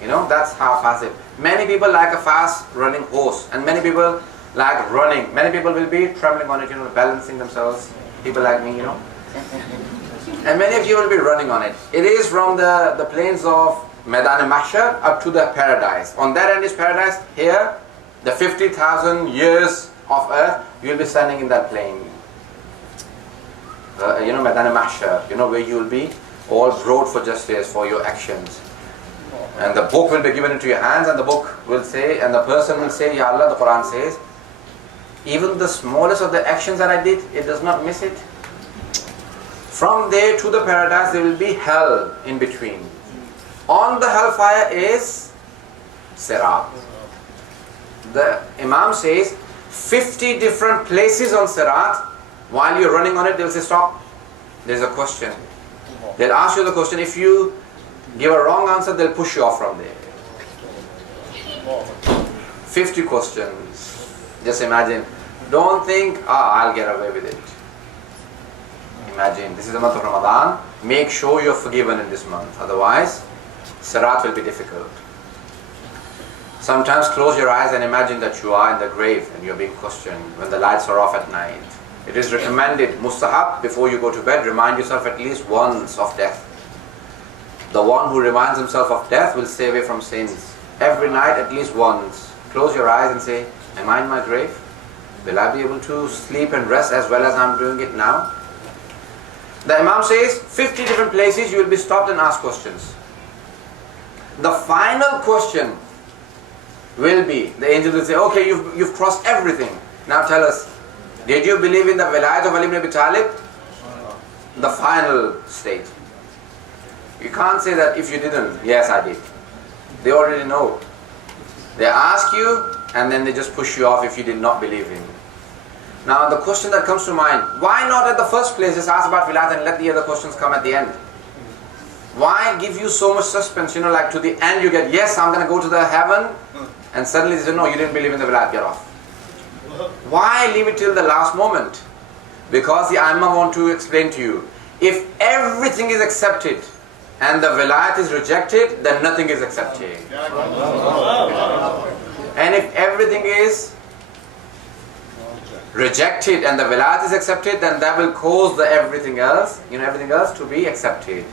That's how fast it. Many people like a fast running horse, and many people like running. Many people will be trembling on it, balancing themselves. People like me, And many of you will be running on it. It is from the plains of Maidan-e-Mahshar up to the paradise. On that end is paradise. Here, the 50,000 years of earth, you will be standing in that plain. Maidan-e-Mahshar, where you will be all brought for justice for your actions. And the book will be given into your hands, and the book will say, and the person will say, Ya Allah, the Quran says, even the smallest of the actions that I did, it does not miss it. From there to the paradise, there will be hell in between. On the hellfire is Sirat. The Imam says, 50 different places on Sirat. While you're running on it, they'll say, stop. There's a question. They'll ask you the question. If you give a wrong answer, they'll push you off from there. 50 questions. Just imagine. Don't think, I'll get away with it. Imagine, this is the month of Ramadan. Make sure you're forgiven in this month. Otherwise, Sirat will be difficult. Sometimes close your eyes and imagine that you are in the grave and you're being questioned when the lights are off at night. It is recommended, mustahab, before you go to bed, remind yourself at least once of death. The one who reminds himself of death will stay away from sins. Every night at least once. Close your eyes and say, am I in my grave? Will I be able to sleep and rest as well as I'm doing it now? The Imam says, 50 different places you will be stopped and asked questions. The final question will be, the angel will say, okay, you've crossed everything. Now tell us, did you believe in the Wilayat of Ali ibn Abi Talib? The final state. You can't say that if you didn't. Yes, I did. They already know. They ask you and then they just push you off if you did not believe him. Now the question that comes to mind, why not at the first place just ask about Wilayat and let the other questions come at the end? Why give you so much suspense, like to the end you get, yes, I'm going to go to the heaven, and suddenly they say, no, you didn't believe in the Wilayat, get off. Why leave it till the last moment? Because the Imam want to explain to you, if everything is accepted and the Wilayat is rejected, then nothing is accepted. And if everything is rejected and the Wilayat is accepted, then that will cause the everything else to be accepted.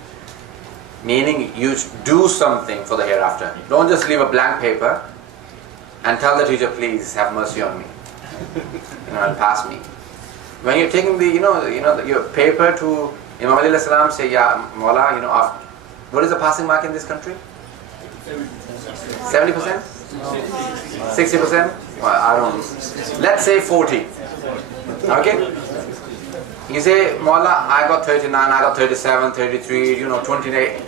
Meaning you do something for the hereafter. Don't just leave a blank paper and tell the teacher, please have mercy on me. And pass me. When you're taking your paper to Imam Ali salam, say, yeah, Mawla, what is the passing mark in this country? 70%? 60%? Well, I don't know. Let's say 40. Okay? You say, Mawla, I got 39, I got 37, 33, 28.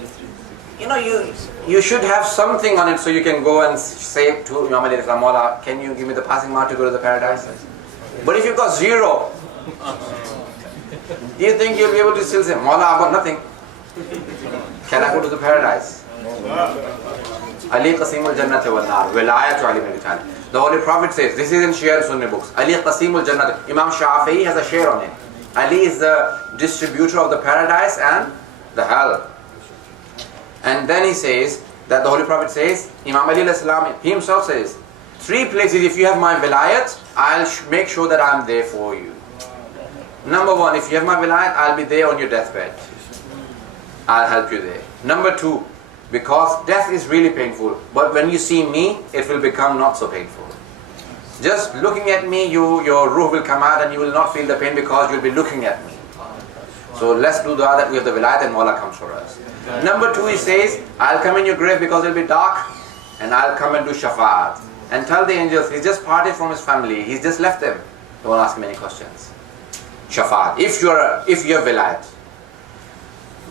You should have something on it so you can go and say to Imam Ali Raza, Mawla, can you give me the passing mark to go to the paradise? But if you've got 0, do you think you'll be able to still say, Mawla, I've got nothing. Can I go to the paradise? Ali Qasimul Jannat wal Nar, Wilayat Ali ibn Abi Talib. The Holy Prophet says, this is in Shia and Sunni books, Ali Qasimul Jannat. Imam Shafi'i has a share on it. Ali is the distributor of the paradise and the hell. And then he says, that the Holy Prophet says, Imam Ali salam, he himself says, 3 places, if you have my Wilayat, I'll make sure that I'm there for you. Number 1, if you have my Wilayat, I'll be there on your deathbed. I'll help you there. Number 2, because death is really painful, but when you see me, it will become not so painful. Just looking at me, your ruh will come out and you will not feel the pain because you'll be looking at me. So let's do dua that we have the Wilayat and Mawla comes for us. Number 2, he says, I'll come in your grave because it'll be dark and I'll come and do shafa'at. And tell the angels, he's just parted from his family, he's just left them. Don't ask him any questions. Shafa'at. If you have Wilayat.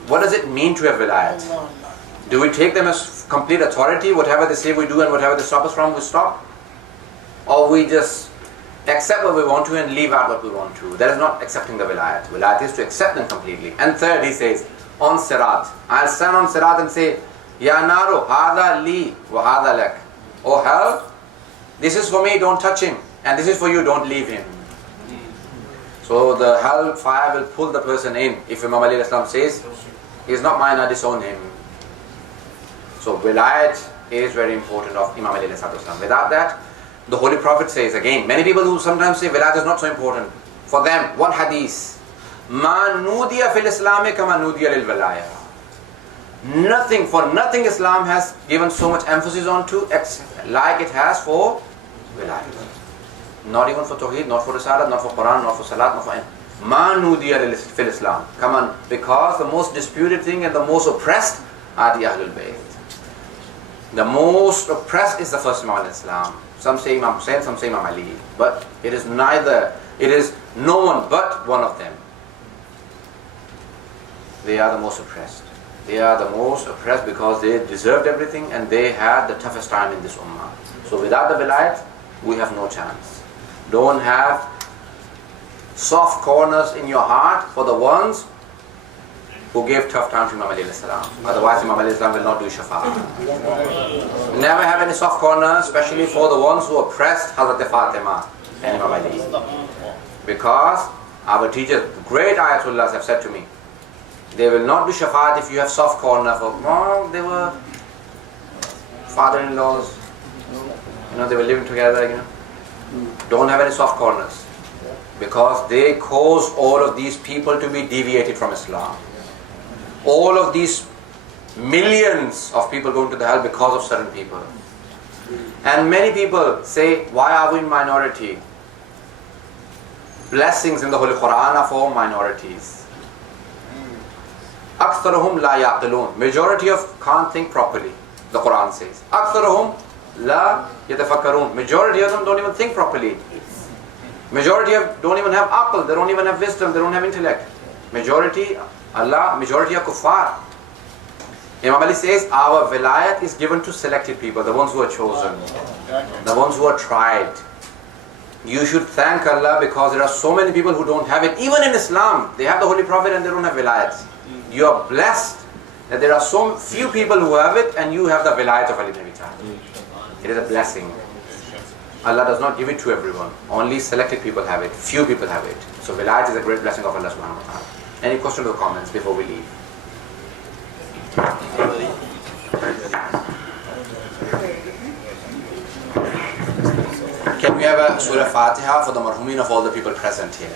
What does it mean to have Wilayat? Do we take them as complete authority? Whatever they say we do and whatever they stop us from, we stop? Or we just accept what we want to and leave out what we want to? That is not accepting the Wilayat. Wilayat is to accept them completely. And third, he says, on Sirat. I'll stand on Sirat and say, Ya Naru, Hada li wa Hada lak. Oh hell, this is for me, don't touch him. And this is for you, don't leave him. So the hell fire will pull the person in. If Imam Ali Islam says, he is not mine, I disown him. So Wilayat is very important of Imam Ali Raza. Without that, the Holy Prophet says, again, many people who sometimes say Wilayat is not so important. For them, one hadith, Ma nudiya fil Islami kama nudiya lil Wilaya. Nothing Islam has given so much emphasis on to, like it has for Wilayat. Not even for Tawheed, not for Risalah, not for Quran, not for Salat, not for anything. Ma nudiya fil Islam. Come on, because the most disputed thing and the most oppressed are the Ahlul Bayt. The most oppressed is the first Imam al-Islam. Some say Imam Hussain, some say Imam Ali. But it is neither. It is no one but one of them. They are the most oppressed. They are the most oppressed because they deserved everything and they had the toughest time in this ummah. So without the Wilayat, we have no chance. Don't have soft corners in your heart for the ones who gave tough time to Imam Ali salam. Otherwise Imam Ali salam will not do shafa'ah. Never have any soft corners, especially for the ones who oppressed Hazrat Fatima and Imam Ali. Because our teachers, great ayatullahs have said to me, they will not do shafa'at if you have soft corner for, oh, they were father-in-laws, they were living together, Don't have any soft corners. Because they caused all of these people to be deviated from Islam. All of these millions of people going to the hell because of certain people. And many people say, why are we in minority? Blessings in the Holy Quran are for minorities. أَكْثَرُهُمْ لَا يَعْقِلُونَ. Majority of can't think properly, the Quran says. أَكْثَرُهُمْ لَا يَتَفَكَّرُونَ. Majority of them don't even think properly. Majority of don't even have aql, they don't even have wisdom, they don't have intellect. Majority are kuffar. Imam Ali says, our Wilayat is given to selected people, the ones who are chosen, the ones who are tried. You should thank Allah because there are so many people who don't have it. Even in Islam, they have the Holy Prophet and they don't have Wilayat. You are blessed that there are so few people who have it and you have the Wilayat of Ali ibn Abi Talib. It is a blessing. Allah does not give it to everyone. Only selected people have it. Few people have it. So Wilayat is a great blessing of Allah subhanahu wa ta'ala. Any questions or comments before we leave? Can we have a Surah Fatiha for the marhumin of all the people present here?